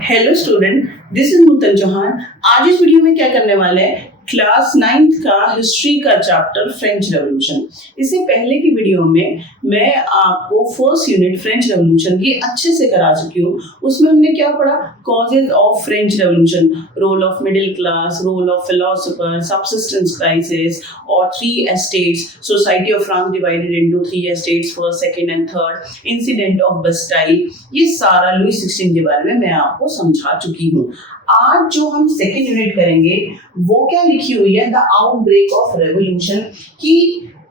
Hello student, this is नूतन चौहान। आज इस video में क्या करने वाले हैं, क्लास 9th का हिस्ट्री का चैप्टर फ्रेंच रेवोल्यूशन। इससे पहले की वीडियो में मैं आपको फर्स्ट यूनिट फ्रेंच रेवोल्यूशन की अच्छे से करा चुकी हूँ। उसमें हमने क्या पढ़ा, causes of French revolution, role of middle class, role of philosopher, subsistence crisis और 3 estates, society of France divided into 3 estates, first, second and third, incident of Bastille. ये सारा लुई 16 के बारे में मैं आपको समझा चुकी हूँ। आज जो हम सेकेंड यूनिट करेंगे वो क्या लिखी हुई है, द आउटब्रेक ऑफ रेवोल्यूशन। कि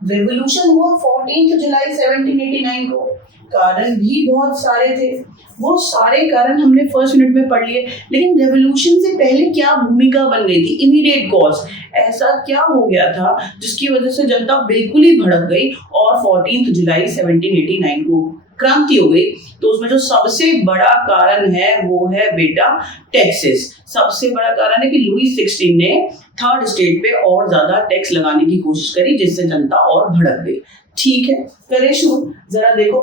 रेवोल्यूशन हुआ 14 जुलाई 1789 को। कारण भी बहुत सारे थे, वो सारे कारण हमने फर्स्ट यूनिट में पढ़ लिए। लेकिन रेवोल्यूशन से पहले क्या भूमिका बन गई थी, इमीडिएट कॉज, ऐसा क्या हो गया था जिसकी वजह से जनता बिल्कुल ही भड़क गई और 14 जुलाई 1789 को क्रांति हो गई। तो उसमें जो सबसे बड़ा कारण है वो है बेटा टैक्सेस। सबसे बड़ा कारण है कि लुई 16 ने थर्ड स्टेट पे और ज्यादा टैक्स लगाने की कोशिश करी, जिससे जनता और भड़क गई। ठीक है, करें शुरू। जरा देखो,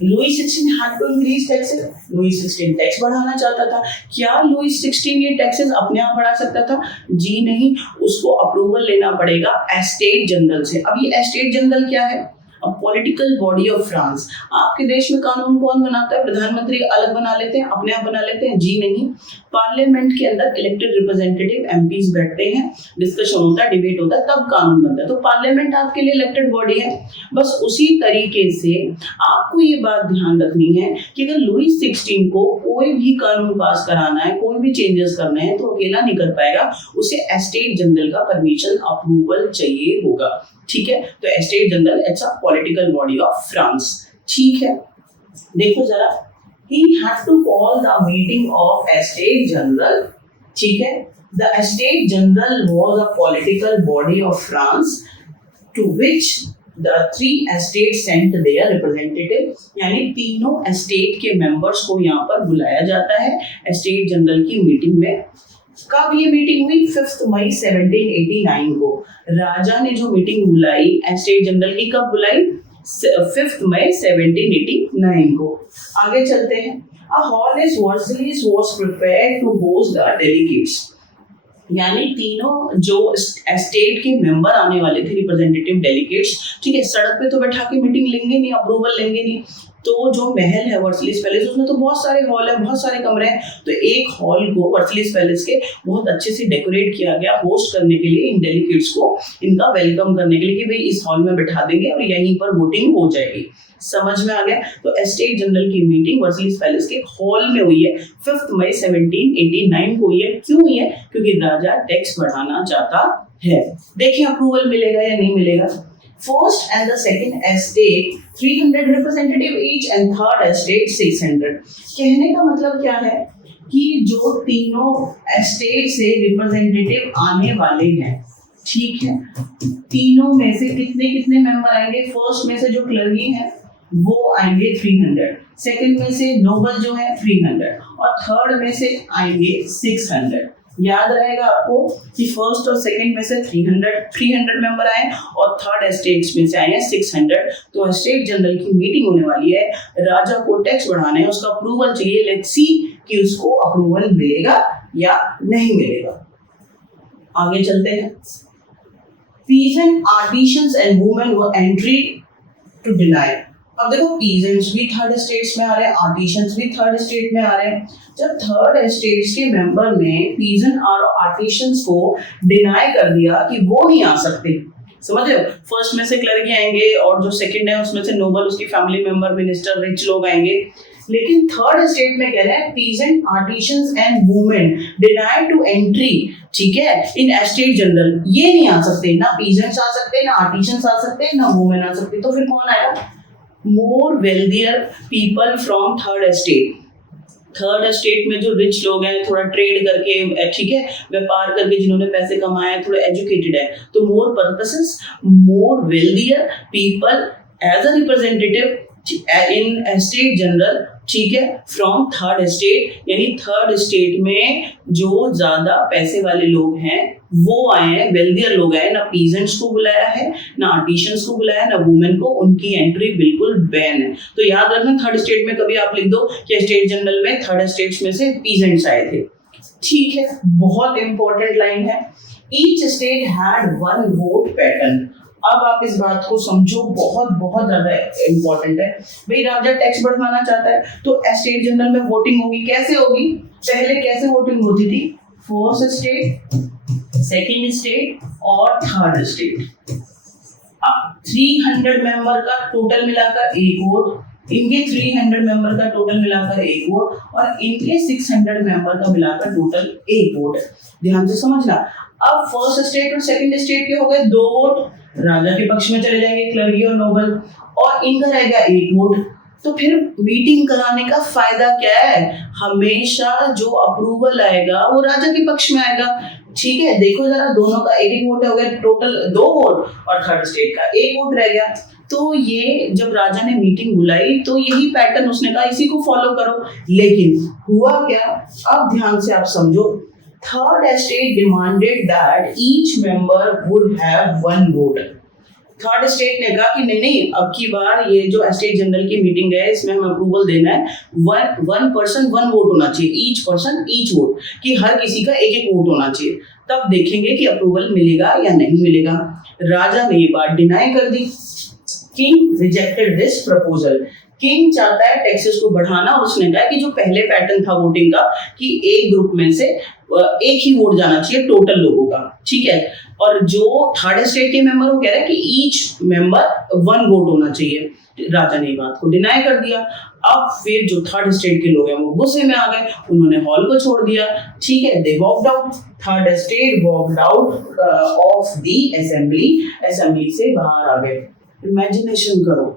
Louis 16 had to increase taxes। Louis 16 tax बढ़ाना चाहता था। क्या लुई 16 ये टैक्सेस अपने आप बढ़ा सकता था? जी नहीं, उसको अप्रूवल लेना पड़ेगा एस्टेट जनरल से। अब ये एस्टेट जनरल क्या है? Political body of France. आपके देश में कानून कौन बनाता है? प्रधानमंत्री अलग बना लेते हैं, अपने आप बना लेते हैं? जी नहीं, पार्लियामेंट के अंदर इलेक्टेड रिप्रेजेंटेटिव एमपीज बैठते हैं, डिस्कशन होता है, डिबेट होता है, तब कानून बनता है। तो पार्लियामेंट आपके लिए इलेक्टेड बॉडी है। बस उसी तरीके से आपको ये बात ध्यान रखनी है कि अगर लुई 16 को कोई भी कानून पास कराना है, कोई भी चेंजेस करने हैं, तो अकेला नहीं कर पाएगा, उसे एस्टेट जनरल का परमिशन अप्रूवल चाहिए होगा। ठीक है, तो estate general it's a political body of France. ठीक है, देखो जरा, he had to call the meeting of estate general। ठीक है, the estate general was a political body of France to which the 3 estates sent their representative। यानी तीनों estate के members को यहाँ पर बुलाया जाता है एस्टेट जनरल की मीटिंग में। कब ये मीटिंग हुई? 5 मई 1789 को। राजा ने जो मीटिंग बुलाई एस्टेट जनरल की, कब बुलाई? 5 मई 1789 को। आगे चलते हैं। A hall is Versailles was prepared to host the delegates। यानी तीनों जो एस्टेट के मेंबर आने वाले थे, रिप्रेजेंटेटिव डेलीगेट्स, ठीक है, सड़क पे तो बैठा के मीटिंग लेंगे नहीं, अप्रूवल लेंगे नहीं। तो जो महल है वर्सलिस पैलेस, उसमें तो बहुत सारे हॉल है, बहुत सारे कमरे हैं। तो एक हॉल को वर्सलिस पैलेस के बहुत अच्छे से डेकोरेट किया गया होस्ट करने के लिए, इन डेलीगेट्स को इनका वेलकम करने के लिए कि भाई इस हॉल में बैठा देंगे और यहीं पर वोटिंग हो जाएगी। समझ में आ गया? तो एस्टेट जनरल की मीटिंग वर्सलिस पैलेस के हॉल में हुई है, 5 मई 1789 को हुई है। क्यों हुई है? क्योंकि राजा टैक्स बढ़ाना चाहता है। देखिए अप्रूवल मिलेगा या नहीं मिलेगा। First and the second estate 300 representative each and third estate 600। कहने का मतलब क्या है कि जो तीनों एस्टेट से रिप्रेजेंटेटिव आने वाले हैं, ठीक है, तीनों में से कितने कितने मेंबर आएंगे? फर्स्ट में से जो क्लर्की है वो आएंगे 300, सेकंड में से नोबल जो है 300 और थर्ड में से आएंगे 600। याद रहेगा आपको कि फर्स्ट और सेकंड में से 300 मेंबर आए और थर्ड एस्टेट्स में से आए हैं 600। तो एस्टेट जनरल की मीटिंग होने वाली है, राजा को टैक्स बढ़ाना है, उसका अप्रूवल चाहिए। लेट्स सी कि उसको अप्रूवल मिलेगा या नहीं मिलेगा। आगे चलते हैं। Peasant, artisans and women were entry to deny. अब देखो, पीजेंट्स भी थर्ड स्टेट्स में आ रहे हैं, आर्टिशंस भी थर्ड स्टेट में आ रहे हैं। जब थर्ड स्टेट्स के मेंबर ने पीजेंट और आर्टिशंस को डिनाई कर दिया कि वो नहीं आ सकते, समझ रहे हो, फर्स्ट में से क्लर्की आएंगे और जो सेकंड है उसमें से नोबल, उसकी फैमिली मेंबर, मिनिस्टर, रिच लोग आएंगे। लेकिन थर्ड स्टेट में कह रहे हैं peasant, artisans and women deny to entry, ठीक है, इन एस्टेट जनरल। ये नहीं आ सकते, ना पीजेंट्स आ सकते, ना आर्टिशंस आ सकते, ना वुमेन आ सकते। तो फिर कौन आएगा? More wealthier people from third estate. Third state में जो रिच लोग हैं, थोड़ा ट्रेड करके, ठीक है, व्यापार करके जिन्होंने पैसे कमाए हैं, थोड़े एजुकेटेड है, तो more purposes, more wealthier people as a representative in state general, ठीक है, फ्रॉम थर्ड स्टेट, यानी थर्ड स्टेट में जो ज्यादा पैसे वाले लोग हैं वो आए हैं, वेल्दियर लोग आए, ना पीजेंट्स को बुलाया है, ना आर्टिशियंस को बुलाया, ना वुमेन को, उनकी एंट्री बिल्कुल बैन है। तो याद रखना, थर्ड स्टेट में कभी आप लिख दो कि स्टेट जनरल में थर्ड स्टेट्स में से पीजेंट्स आए थे। ठीक है, बहुत इंपॉर्टेंट लाइन है, each state had one vote pattern. अब आप इस बात को समझो, बहुत बहुत ज्यादा इंपॉर्टेंट है। भाई राजा टैक्स बढ़वाना चाहता है तो स्टेट जनरल में वोटिंग होगी, कैसे होगी? पहले कैसे वोटिंग होती थी? फर्स्ट स्टेट, सेकंड स्टेट और थर्ड स्टेट। अब 300 मेंबर का टोटल मिलाकर एक वोट, इनके 300 मेंबर का टोटल मिलाकर एक वोट और इनके 600 मेंबर का मिलाकर टोटल एक वोट। ध्यान से समझना। अब फर्स्ट स्टेट और सेकंड स्टेट के हो गए 2 वोट, राजा के पक्ष में चले जाएंगे क्लर्की और नोबल, और इनका रहेगा 1 वोट। तो फिर मीटिंग कराने का फायदा क्या है? हमेशा जो अप्रूवल आएगा वो राजा के पक्ष में आएगा। ठीक है, देखो जरा, दोनों का 1 वोट हो गया, टोटल 2 वोट, और थर्ड स्टेट का 1 वोट रह गया। तो ये जब राजा ने मीटिंग बुलाई तो यही पैटर्न उसने कहा इसी को फॉलो करो। लेकिन हुआ क्या? अब ध्यान से आप समझो, third state demanded that each member would have 1 vote. Third state ने कहा कि नहीं, अब की बार ये जो स्टेट जनरल की मीटिंग है इसमें हम अप्रूवल देना है, वन पर्सन 1 वोट होना चाहिए, ईच पर्सन ईच वोट, कि हर किसी का 1-1 वोट होना चाहिए, तब देखेंगे कि अप्रूवल मिलेगा या नहीं मिलेगा। राजा ने ये बात डिनाई कर दी। King rejected this proposal. King चाहता है टैक्सेस को बढ़ाना, और उसने कहा कि जो पहले पैटर्न था वोटिंग का कि एक ग्रुप में से एक ही वोट जाना चाहिए टोटल लोगों का, ठीक है, और जो थर्ड स्टेट के मेंबर वो कह रहे हैं कि ईच मेंबर 1 वोट होना चाहिए। राजा ने बात को डिनाई कर दिया। अब फिर जो थर्ड स्टेट के लोग हैं वो गुस्से में आ गए, उन्होंने हॉल को छोड़ दिया। ठीक है, they walked out, third state walked out of the assembly, assembly से बाहर आ गए। इमेजिनेशन करो,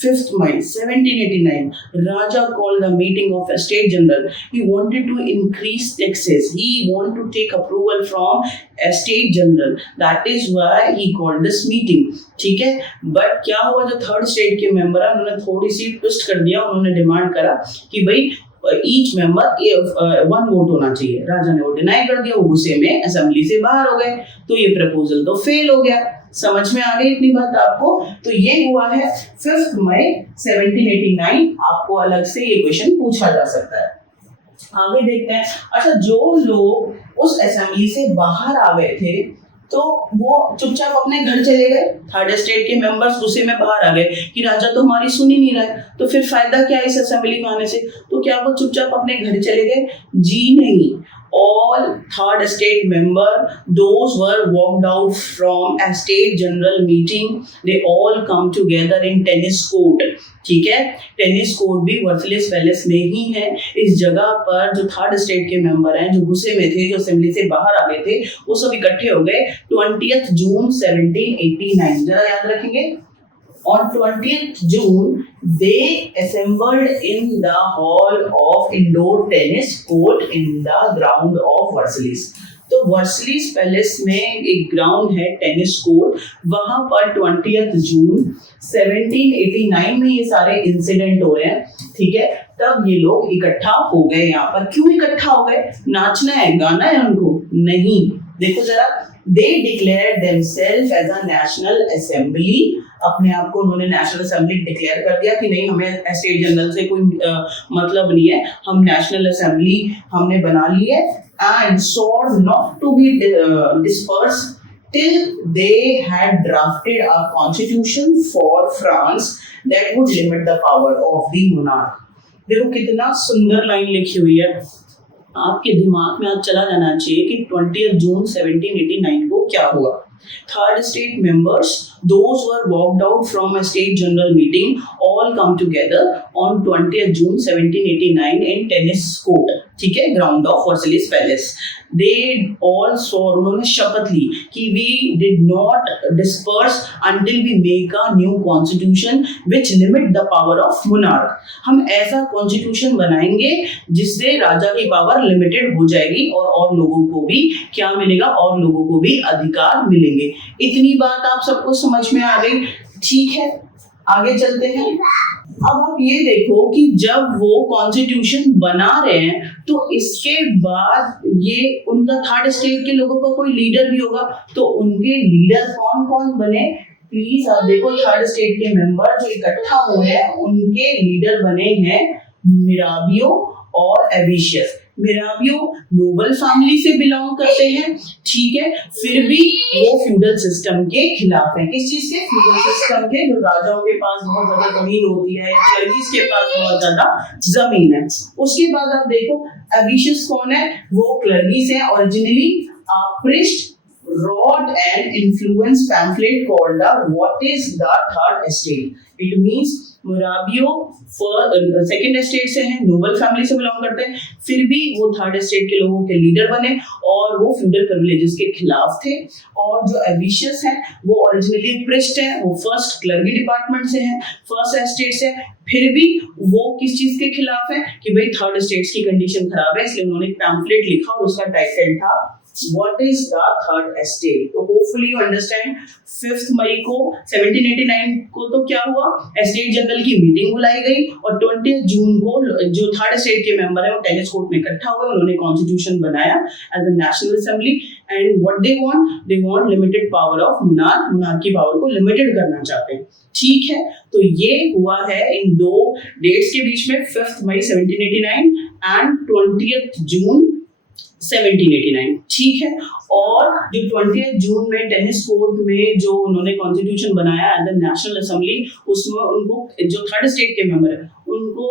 5th May 1789, Raja called the meeting of a state general. He wanted to increase taxes. He wanted to take approval from a state general. That is why he called this meeting. ठीक है, but क्या हुआ, जो third state के member है उन्होंने थोड़ी सी twist कर दिया। उन्होंने डिमांड करा कि भाई ईच मेंबर 1 वोट होना चाहिए। राजा ने वो डिनाई कर दिया, वो गुस्से में असेंबली से बाहर हो गए। तो ये प्रपोजल तो फेल हो गया। समझ में आ गई इतनी बात आपको? तो ये हुआ है 5th May 1789। आपको अलग से ये क्वेश्चन पूछा जा सकता है। आगे देखते हैं। अच्छा, जो लोग उस असेंबली से बाहर आ गए थे तो वो चुपचाप अपने घर चले गए। थर्ड स्टेट के मेंबर्स गुस्से में बाहर आ गए कि राजा तो हमारी सुन ही नहीं रहा है, तो फिर फायदा क्या है इस असेंबली में आने से? तो क्या वो चुपचाप अपने घर चले गए? जी नहीं। All third state member, those were walked out from a state general meeting, they all come together in tennis court। ठीक है, टेनिस कोर्ट भी वर्सलिस पैलेस में ही है। इस जगह पर जो थर्ड स्टेट के मेंबर हैं, जो गुस्से में थे, जो असेंबली से बाहर आ गए थे, वो सब इकट्ठे हो गए 20th June 1789। जरा याद रखेंगे, on 20th June they assembled in the hall of indoor tennis court in the ground of Versailles। तो वर्सलिस पैलेस में एक ग्राउंड है टेनिस कोर्ट, वहां पर 20th June 1789 में ये सारे इंसिडेंट हो रहे हैं। ठीक है, तब ये लोग इकट्ठा हो गए यहाँ पर। क्यों इकट्ठा हो गए? नाचना है, गाना है उनको? नहीं। देखो जरा, they declared themselves as a national assembly। अपने आप को उन्होंने नेशनल असेंबली डिक्लेयर कर दिया कि नहीं, हमें स्टेट जनरल से कोई मतलब नहीं है, हम नेशनल असेंबली हमने बना ली है। And swore not to be dispersed till they had drafted a constitution for France that would limit the power of the monarch। देखो कितना सुंदर लाइन लिखी हुई है, आपके दिमाग में आज चला जाना चाहिए कि 20th June 1789 को क्या हुआ। Third state members, those who were walked out from a state general meeting, all come together on 20th June 1789 in tennis court। ठीक है, ground of Versailles palace. They all swore, उन्होंने शपथ ली कि we did not disperse until we make a new constitution which limit the power of monarch। हम ऐसा constitution बनाएंगे जिससे राजा की पावर लिमिटेड हो जाएगी और लोगों को भी क्या मिलेगा? और लोगों को भी अधिकार मिलेंगे। इतनी बात आप सबको समझ में आ गई? ठीक है, आगे चलते हैं। अब आप ये देखो कि जब वो कॉन्स्टिट्यूशन बना रहे हैं तो इसके बाद ये उनका थर्ड स्टेट के लोगों का कोई लीडर भी होगा, तो उनके लीडर कौन कौन बने प्लीज आप देखो। थर्ड स्टेट के मेंबर जो इकट्ठा हुए हैं उनके लीडर बने हैं मिराबियो और एबिशियस। मिराबियो नोबल फैमिली से बिलोंग करते हैं, ठीक है, फिर भी वो फ्यूडल सिस्टम के खिलाफ है। किस चीज के? फ्यूडल सिस्टम के, जो राजाओं के पास बहुत ज्यादा जमीन होती है, क्लर्कीज के पास बहुत ज्यादा जमीन है। उसके बाद आप देखो एबिशियस कौन है? वो क्लर्कीज है, originally priest wrote an influence pamphlet called the What is the Third Estate? It means Mirabeau second state से हैं, नोबल फैमिली से बिलोंग करते हैं, फिर भी वो थर्ड स्टेट के लोगों के लीडर बने और वो फ्यूडल प्रिविलेजेस के खिलाफ थे। और जो एबिशियस हैं वो ओरिजिनली प्रिस्ट हैं, वो फर्स्ट क्लर्की डिपार्टमेंट से हैं, फर्स्ट एस्टेट से, फिर भी वो किस चीज के खिलाफ है कि भाई थर्ड स्टेट्स की कंडीशन खराब है, इसलिए उन्होंने एक पैम्फलेट लिखा और उसका टाइटल था What is the Third Estate? तो hopefully you understand 5 मई को 1789 को तो क्या हुआ, एस्टेट जनरल की मीटिंग बुलाई गई और 20 जून को जो थर्ड स्टेट के मेंबर है वो टेनिस कोर्ट में इकट्ठा हुए, उन्होंने कॉन्स्टिट्यूशन बनाया as a national assembly. And what they want limited power of monarch, monarch की पावर को लिमिटेड करना चाहते हैं, ठीक है। तो ये हुआ है इन दो डेट्स के बीच में, 5 मई 1789 एंड 20 जून 1789, ठीक है। और जो 20 जून में टेनिस कोर्ट में जो उन्होंने कॉन्स्टिट्यूशन बनाया एज द नेशनल असेंबली, उसमें उनको जो थर्ड स्टेट के मेंबर है उनको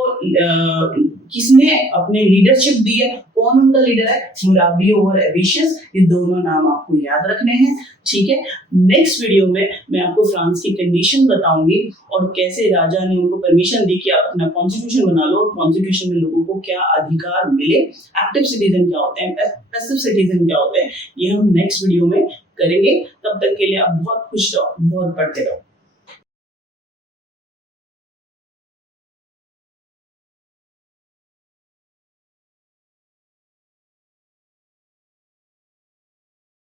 किसने अपने लीडरशिप दी है? कौन उनका लीडर है? मुराबियो और एबिशियस। ये दोनों नाम आपको याद रखने हैं, ठीक है। नेक्स्ट वीडियो में मैं आपको फ्रांस की कंडीशन बताऊंगी और कैसे राजा ने उनको परमिशन दी कि आप अपना कॉन्स्टिट्यूशन बना लो, कॉन्स्टिट्यूशन में लोगों को क्या अधिकार मिले, एक्टिव सिटीजन क्या होते हैं, पैसिव सिटीजन क्या होते हैं, ये हम नेक्स्ट वीडियो में करेंगे। तब तक के लिए आप बहुत खुश रहो, बहुत पढ़ते रहो।